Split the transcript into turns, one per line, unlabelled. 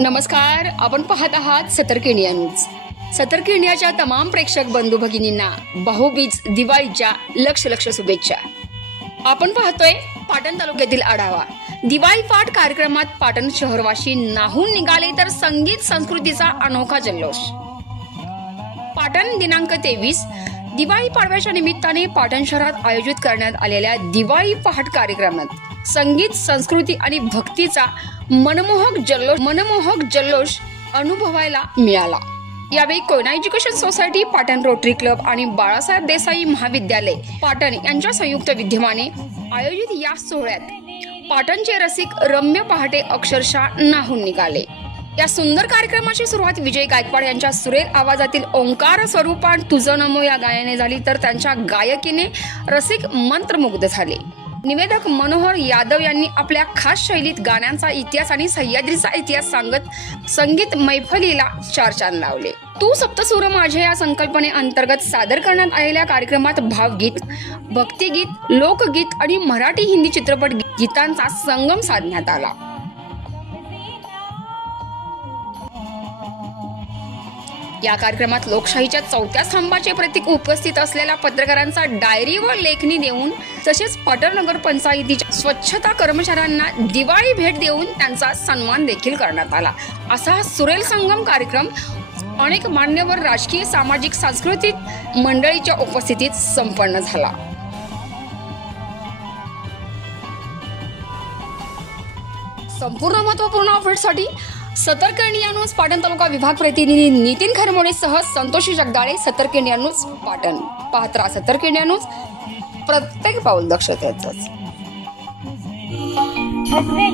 नमस्कार आपण पाहत आहात सतर्क इंडिया न्यूज. सतर्क इंडियाच्या तमाम प्रेक्षक बंधू भगिनींना बहुबीज दिवाळीच्या लक्ष लक्ष शुभेच्छा. आपण पाहतोय पाटण तालुक्यातील आढावा. दिवाळी पाठ कार्यक्रमात पाटण शहरवासी नाहून निघाले तर संगीत संस्कृतीचा अनोखा जल्लोष. पाटण दिनांक तेवीस दिवाळी पाडव्याच्या निमित्ताने पाटण शहरात आयोजित करण्यात आलेल्या दिवाळी पहाट कार्यक्रमात संगीत संस्कृती आणि भक्तीचा मनमोहक जल्लोष मनमोहक जल्लोष अनुभवायला मिळाला. यावेळी Koyna education society Patan Rotary club आणि बाळासाहेब देसाई महाविद्यालय पाटण यांच्या संयुक्त विद्यमाने आयोजित या सोहळ्यात पाटणचे रसिक रम्य पहाटे अक्षरशः नाहून निघाले. या सुंदर कार्यक्रमाची सुरुवात विजय गायकवाड यांच्या सुरेल आवाजातील ओंकार स्वरूपात तुझं नमो या गायने झाली तर त्यांच्या गायकीने रसिक मंत्रमुग्ध झाले. निवेदक मनोहर यादव यांनी आपल्या खास शैलीत गाण्यांचा इतिहास आणि सह्याद्रीचा इतिहास सांगत संगीत मैफलीला चार चांद लावले. तू सप्तसूर माझे या संकल्पनेअंतर्गत सादर करण्यात आलेल्या कार्यक्रमात भावगीत भक्तिगीत लोकगीत आणि मराठी हिंदी चित्रपट गीतांचा संगम साधण्यात आला. या कार्यक्रमात लोकशाहीच्या चौथ्या स्तंभाचे प्रतीक उपस्थित असलेल्या पत्रकारांचा डायरी व लेखणी देऊन तसेच पटरनगर पंचायतीच्या स्वच्छता कर्मचाऱ्यांना दिवाळी भेट देऊन त्यांचा सन्मान देखील करण्यात आला. असा हा सुरेल संगम कार्यक्रम अनेक मान्यवर राजकीय सामाजिक सांस्कृतिक मंडळीच्या उपस्थितीत संपन्न झाला. संपूर्ण महत्त्वपूर्ण अपडेटसाठी सतर्क इंडिया न्यूज पाटण तालुका विभाग प्रतिनिधी नितीन खरमोडे सह संतोषी जगदाळे सतर्क इंडिया न्यूज पाटण. पाहत राहा सतर्क इंडिया न्यूज. प्रत्येक पाऊल दक्षतेच
हसले